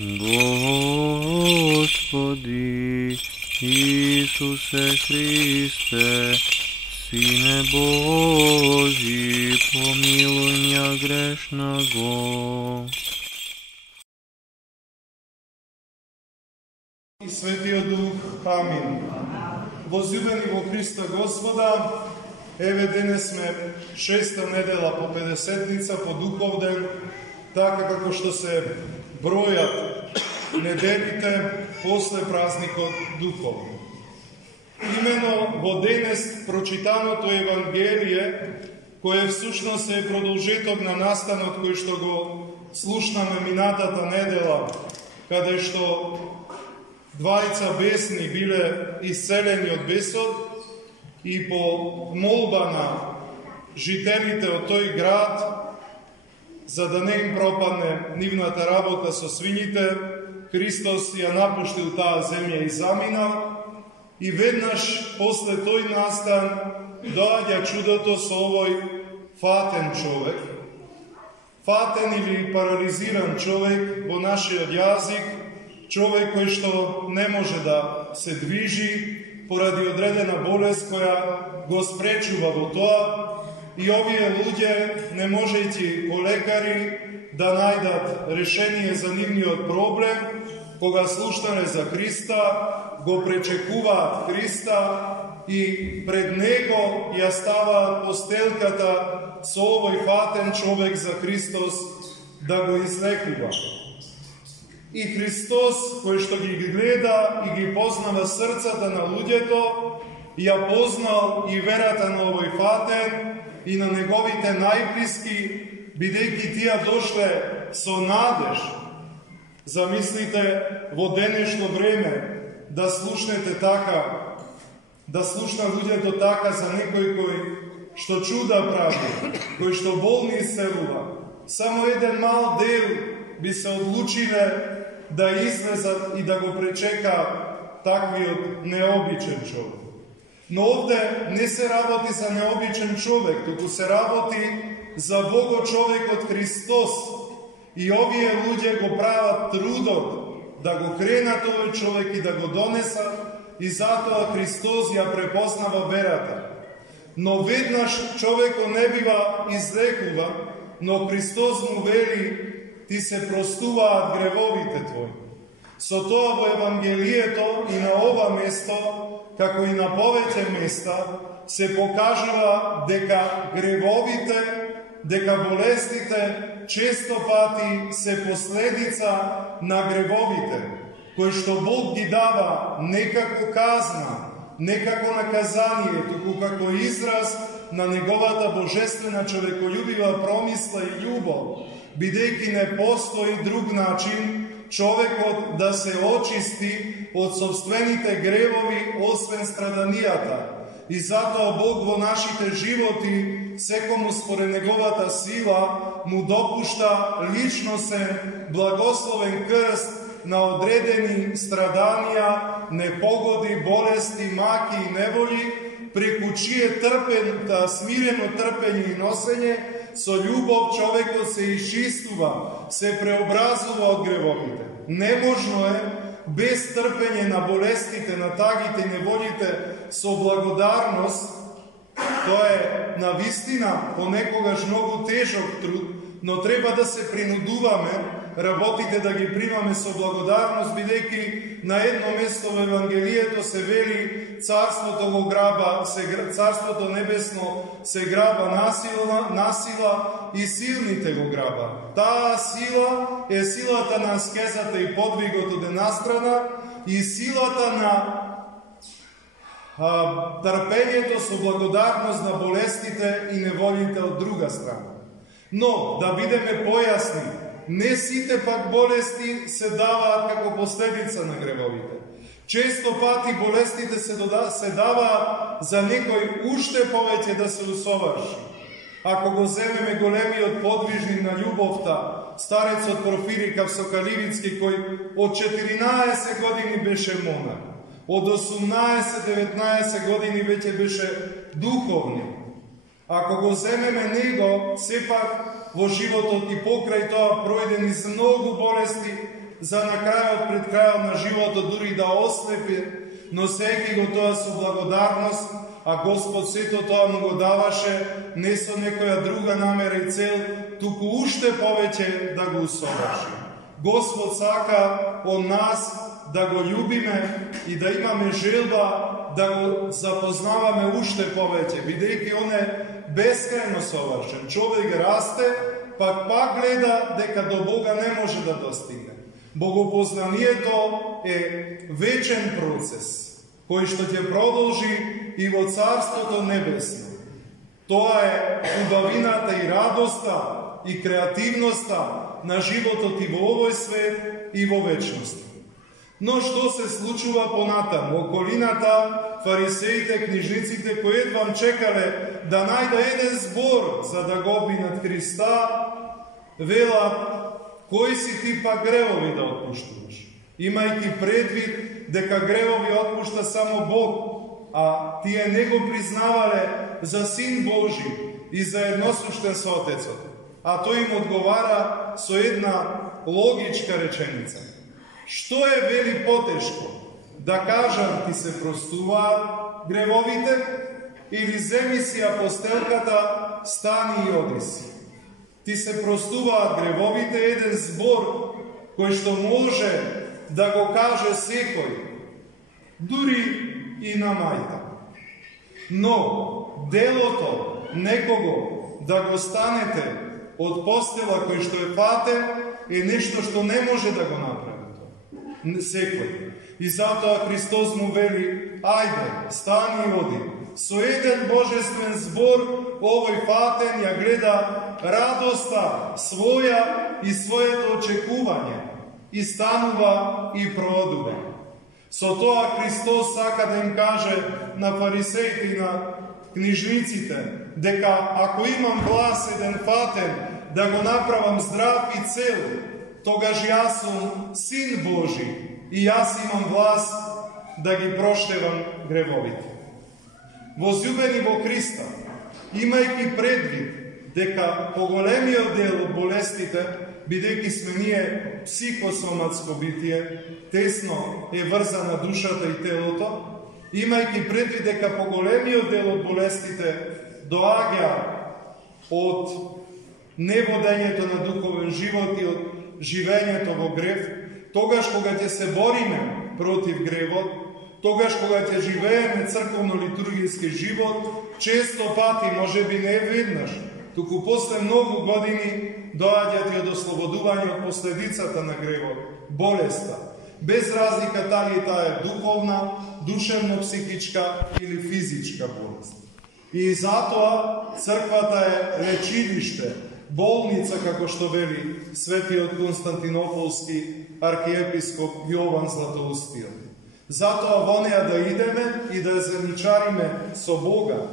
Господи Исусе Христе, Сине Божий, помилуй меня грешного. I Svetio Duh, amin. Возлюбени во Христа Господа, еве денесме 6-та недела по Педесетница, по Духовден, така како што се бројат неделите после празникот Духов. Имено во денес прочитаното Евангелие, кое всушност е продолжеток на настанот кој што го слушнаме минатата недела, каде што двајца бесни биле исцелени од бесот и по молба на жителите од тој град, за да не им пропадне нивната работа со свињите, Христос ја напуштил таа земја и заминал, и веднаш после тој настан доаѓа чудото со овој фатен човек. Фатен или парализиран човек во нашиот јазик, човек кој што не може да се движи поради одредена болест која го спречува во тоа, и овие луѓе, не можејќи по лекари да најдат решение за нивниот проблем, кога слушнале за Христа, го пречекуваат Христа и пред Него ја ставаат постелката со овој фатен човек за Христос да го излекува. И Христос, кој што ги гледа и ги познава срцата на луѓето, ја познал и верата на овој фатен и на неговите најблиски, бидејќи тие дошле со надеж. Замислите во денешно време да слушнете така, да слушна луѓето така за некој кој што чуда прави, кој што болни исцелува. Само еден мал дел би се одлучиле да излезат и да го пречека таквиот необичен човек. Но овде не се работи за необичен човек, туку се работи за Бого човекот Христос. И овие луѓе го прават трудот да го кренат овој човек и да го донесат, и затоа Христос ја препознава верата. Но веднаш човекот не бива излекува, но Христос му вели: ти се простуваат гревовите твои. Со тоа во Евангелието и на ова место, како и на повеќе места, се покажува дека гревовите, дека болестите често пати се последица на гревовите, кои што Бог ги дава не како казна, не како наказание, туку како израз на неговата божествена човеколюбива промисла и љубов, бидејќи не постои друг начин човекот да се очисти од собствените гревови освен страданијата. И затоа Бог во нашите животи, секому според неговата сила, му допушта личносен, благословен крст на одредени страданија, непогоди, болести, маки и неволи, преку чие смирено трпење и носење, со љубов човекот се исчистува, се преобразува од гревовите. Неможно е без трпење на болестите, на тагите и неволите, со благодарност. Тоа е навистина понекогаш многу тежок труд, но треба да се принудуваме работите да ги примаме со благодарност, бидејќи на едно место во Евангелието се вели: Царството го граба, Царството небесно се граба насила и силните го граба. Таа сила е силата на аскезата и подвигот од една страна и силата на трпењето со благодарност на болестите и неволите од друга страна. Но, да бидеме појасни, не сите пак болести се даваат како последица на гревовите. Често пати болестите се даваат за некој уште повеќе да се усоврши. Ако го земеме големиот подвижник на љубовта, старецот Порфирий Кавсокаливицки, кој од 14 години беше монах, од 18-19 години веќе беше духовник. Ако го земеме него, сепак во животот и покрај тоа пројден из многу болести, за на крајот пред крајот на животот дури да ослепи, но секи го тоа со благодарност, а Господ сето тоа му го даваше не со некоја друга намера и цел, туку уште повеќе да го усоврши. Господ сака од нас да го љубиме и да имаме желба да го запознаваме уште повеќе, бидејќи он е бескрајно совршен. Човек расте, пак гледа дека до Бога не може да достигне. Богопознанието е вечен процес, кој што ќе продолжи и во Царството Небесно. Тоа е убавината и радоста и креативноста на животот и во овој свет и во вечност. Но што се случува понатаму? Околината, фарисеите, книжниците, кои едвам чекале да најде еден збор за да го обвинат Христа, велат: кои си ти па гревови да отпуштуваш? Имајќи предвид дека гревови отпушта само Бог, а тие не го признавале за Син Божи и за едносуштен со Отецот. А тој им одговара со една логичка реченица. Што е, вели, потешко? Да кажам ти се простуваат гревовите, или земи си апостелката, стани и оди си? Ти се простуваат гревовите, еден збор кој што може да го каже секој, дури и на мајка. Но делото некого да го станете од постела кој што е фатен е нешто што не може да го направи секој. И затоа Христос му вели: ајде, стани и оди. Со еден божествен збор овој фатен ја гледа радоста своја и своето очекување и станува и проодува. Со тоа Христос сака да им каже на фарисеите и на книжниците дека ако имам глас еден фатен да го направам здрав и цел, тогаш јас сум Син Божи и јас имам власт да ги проштевам гревовите. Возлюбени во Христа, имајќи предвид дека поголемиот дел од болестите, бидејќи сме ние психосоматско битие, тесно е врзана душата и телото, имајќи предвид дека поголемиот дел од болестите доаѓа од неводењето на духовен живот и од живењето во грев, тогаш кога ќе се бориме против гревот, тогаш кога ќе живееме црковно-литургијски живот, често пати, може би не веднаш, туку после многу години доаѓат и од ослободување од последицата на гревот, болеста, без разлика дали таа е духовна, душевно-психичка или физичка болест. И затоа црквата е лечилиште, болница, како што вели светиот Константинополски архиепископ Јован Златоустиот. Затоа во неа да идеме и да заничариме со Бога,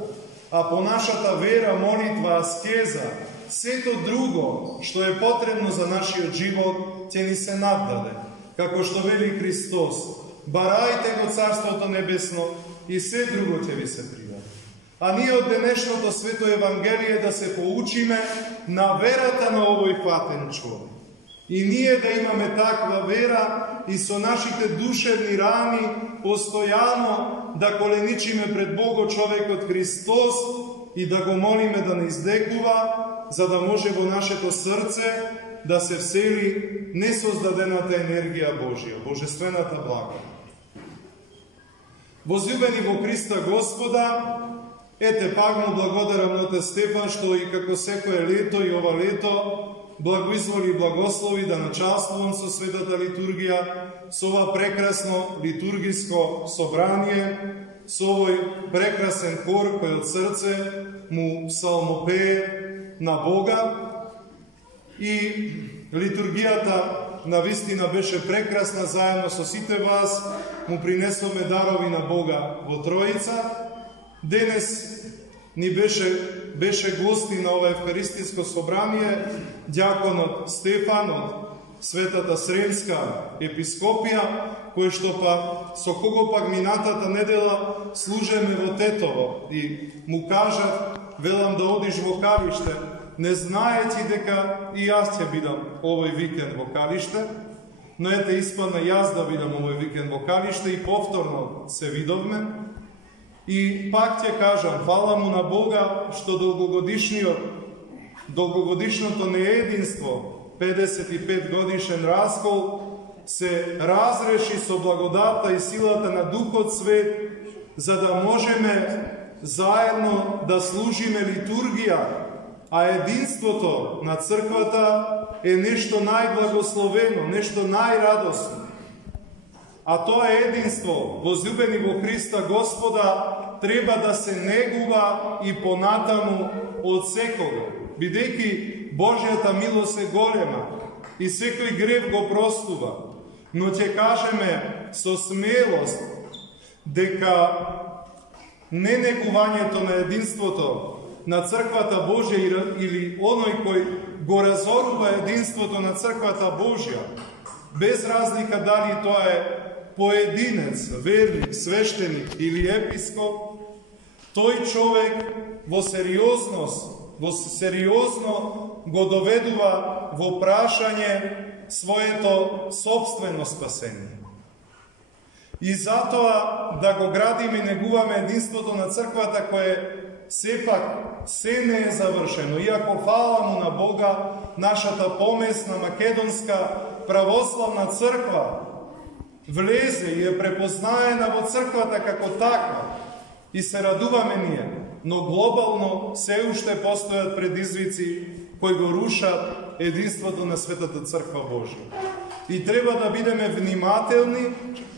а по нашата вера, молитва, аскеза, сето друго што е потребно за нашиот живот, ќе ни се наддаде. Како што вели Христос: барајте го Царството Небесно и се друго ќе ви се придаде. А ние од денешното свето Евангелие да се поучиме на верата на овој фатен човек. И ние да имаме таква вера и со нашите душевни рани постојано да коленичиме пред Бого човекот Христос и да го молиме да не издекува, за да може во нашето срце да се всели несоздадената енергија Божија, божествената благодат. Возлюбени во Христа Господа, ете пак му благодарам на Отец Стефан што и како секое лето и ова лето благоизволи и благослови да начаствувам со светата литургија, со ова прекрасно литургиско собрание, со овој прекрасен хор кој од срце му псалмопее на Бога. И литургијата навистина беше прекрасна, заедно со сите вас му принесоме дарови на Бога во Троица. Денес ни беше гости на ова евхаристиско собрание дјаконот Стефан од Светата Сремска епископија, кој што со кого пак минатата недела служеме во Тетово и му кажав: велам да одиш во Калиште, не знаејќи дека и јас ќе бидам овој викенд во Калиште. но ете испадна јас да бидам овој викенд во Калиште и повторно се видовме. И пак ќе кажам, фала му на Бога што долгогодишното неединство, 55 годишен раскол, се разреши со благодата и силата на Духот Свет, за да можеме заедно да служиме литургија, а единството на црквата е нешто најблагословено, нешто најрадосно. А тоа единство, возлюбени во Христа Господа, треба да се негува и понатаму од секога, бидејќи Божјата милост е голема и секој грев го простува. Но ќе кажеме со смелост дека не негувањето на единството на црквата Божја или оној кој го разорува единството на црквата Божја, без разлика дали тоа е поединец, верник, свештеник или епископ, тој човек во сериозно го доведува во прашање своето собствено спасение. И затоа да го градиме и негуваме единството на црквата, кое сепак се не е завршено. Иако фала му на Бога, нашата помесна македонска православна црква влезе и е препознаена во црквата како таква и се радуваме ние, но глобално се уште постојат предизвици кои го рушат единството на Светата Црква Божја. И треба да бидеме внимателни,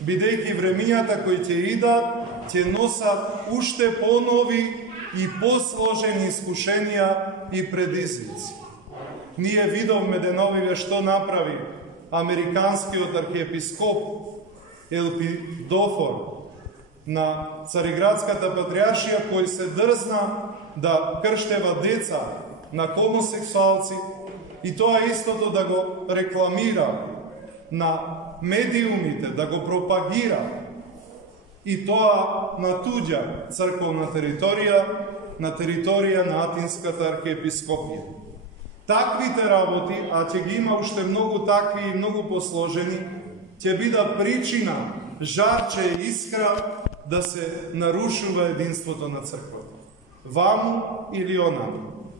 бидејќи времињата кои ќе идат, ќе носат уште понови и посложени искушенија и предизвици. Ние видовме деновиве што направи американскиот архиепископ Елпидофор на Цариградската патриаршија, кој се дрзна да крштева деца на хомосексуалци и тоа истото да го рекламира на медиумите, да го пропагира и тоа на туѓа црковна територија, на територија на Атинската архиепископија. Таквите работи, а ќе ги има уште многу такви и многу посложени, ќе бидат причина, жарче и искра да се нарушува единството на црквата. Ваму или онаму.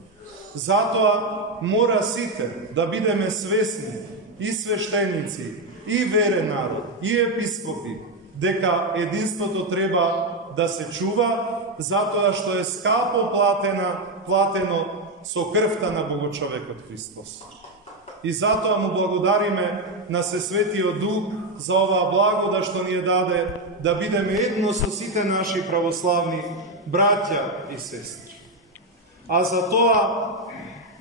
Затоа мора сите да бидеме свесни, и свештеници, и верен народ, и епископи, дека единството треба да се чува, затоа што е скапо платено со крвта на Богочовекот Христос. И затоа му благодариме на Сесветиот Дух за оваа благода што ни ја даде да бидеме едно со сите наши православни браќа и сестри. А за тоа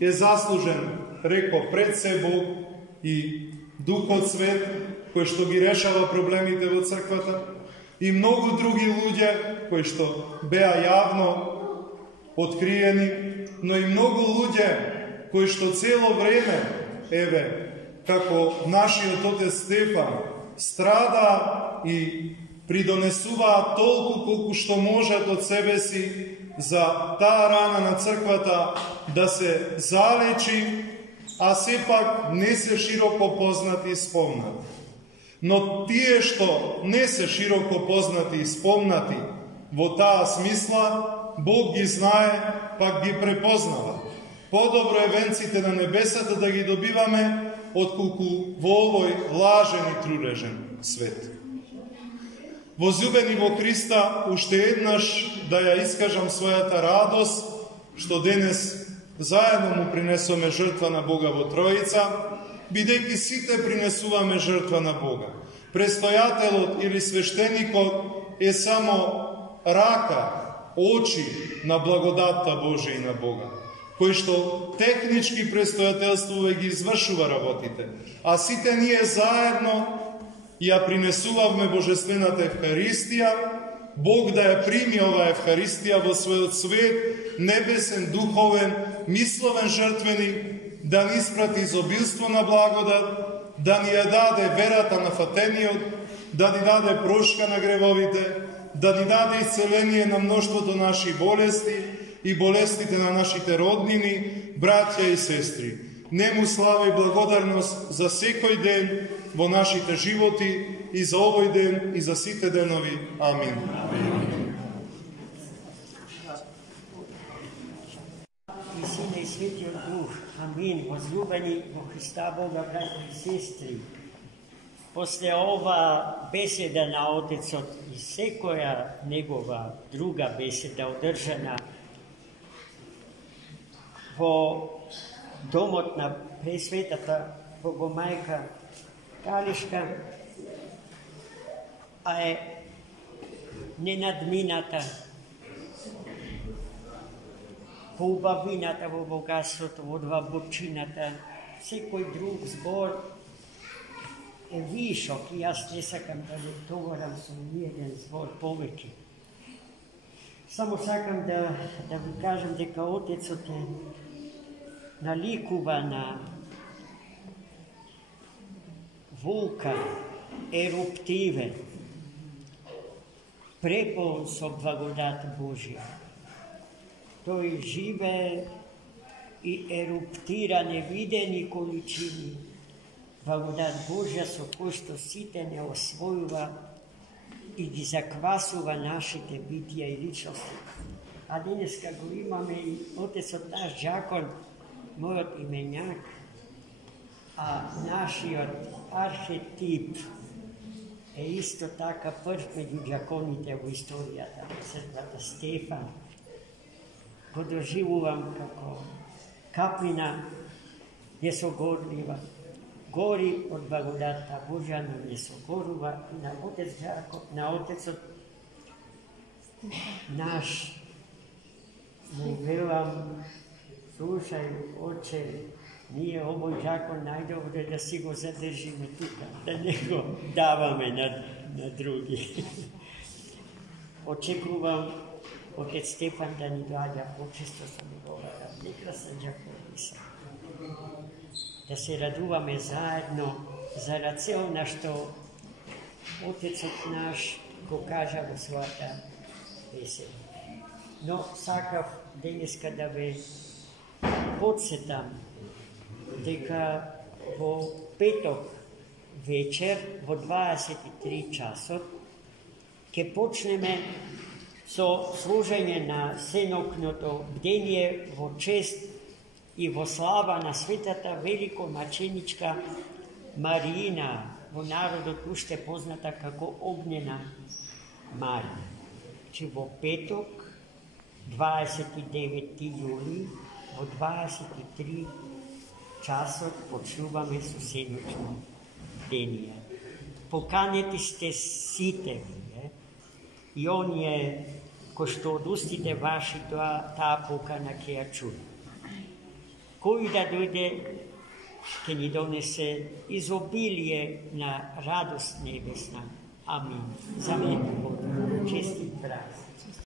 е заслужен, реков, пред се Бог и Духот Свет, кој што ги решава проблемите во црквата, и многу други луѓе кои што беа јавно откриени, но и многу луѓе кои што цело време, како нашиот отец Стефан, страда и придонесуваат толку колку што можат од себе си за таа рана на црквата да се залечи, а сепак не се широко познати и спомнати. Но тие што не се широко познати и спомнати во таа смисла, Бог ги знае, пак ги препознава. Подобро е венците на небесата да ги добиваме, отколку во овој лажен и трурежен свет. Возлюбени во Христа, уште еднаш да ја искажам својата радост, што денес заедно му принесуваме жртва на Бога во Троица, бидејќи сите принесуваме жртва на Бога. Престојателот или свештеникот е само рака, очи на благодатта Божја и на Бога, кој што технички престојателствува и ги извршува работите, а сите ние заедно ја принесувавме Божествената Евхаристија, Бог да ја прими оваа Евхаристија во својот свет, небесен, духовен, мисловен жртвеник, да ни испрати изобилство на благодат, да ни ја даде верата на фатениот, да ни даде прошка на гревовите, да ни даде исцеление на мноштвото наши болести и болестите на нашите роднини, браќа и сестри. Нему слава и благодарност за секој ден во нашите животи и за овој ден и за сите денови. Амин. И Сина и Светиот Дух. Амин. Возлюбени во Христа Бога, браќа и сестри, после ова беседа на Отецот и секоја негова друга беседа одржана во домот на Пресветата Богомајка Калишка, а е ненадмината во убавината, во богатството, во длабочината, секој друг збор е вишок и јас не сакам да го товарам со ниеден збор повеќе. Само сакам да ви кажам дека Отецот е наликува на вулкан, еруптивен, преполн со благодат Божја. Тој живе и еруптира невидени количини благодат Божја со кој што сите не освојува и ги заквасува нашите битија и личности. А денеска го имаме и Отецот наш Џакон, мојот именјак, а нашиот архетип е исто така прв меѓу џаконите во историјата на црквата Стефан. Го доживувам како каплина несогорлива, гори од благодатта Божја, но не согорува и на Отец Џакон, на Отецот наш. Му велам, слушај, Отче, ние овој Џакон најдобро да си го задржиме тука, да не го даваме на други. Очекувам Отец Стефан да ни доаѓа почесто со неговата прекрасна џаконица. Да се радуваме заедно зарад се она што Отецот наш го кажа во својата беседа. Но сакав денеска да ве подсетам дека во петок вечер во 23 часот ќе почнеме со служење на сенокното бдение во чест и во слава на светата великомаченичка Мариина, во народот уште позната како Огнена Марија. Че во петок 29 јули во 23 часот почнуваме со сеночно бдение. Поканети сте сите вие и оние кои што од устите ваши таа покана ќе ја чуе. Кој да дојде ќе ни донесе изобилие на радост небесна. Амин. За мене, честит празник.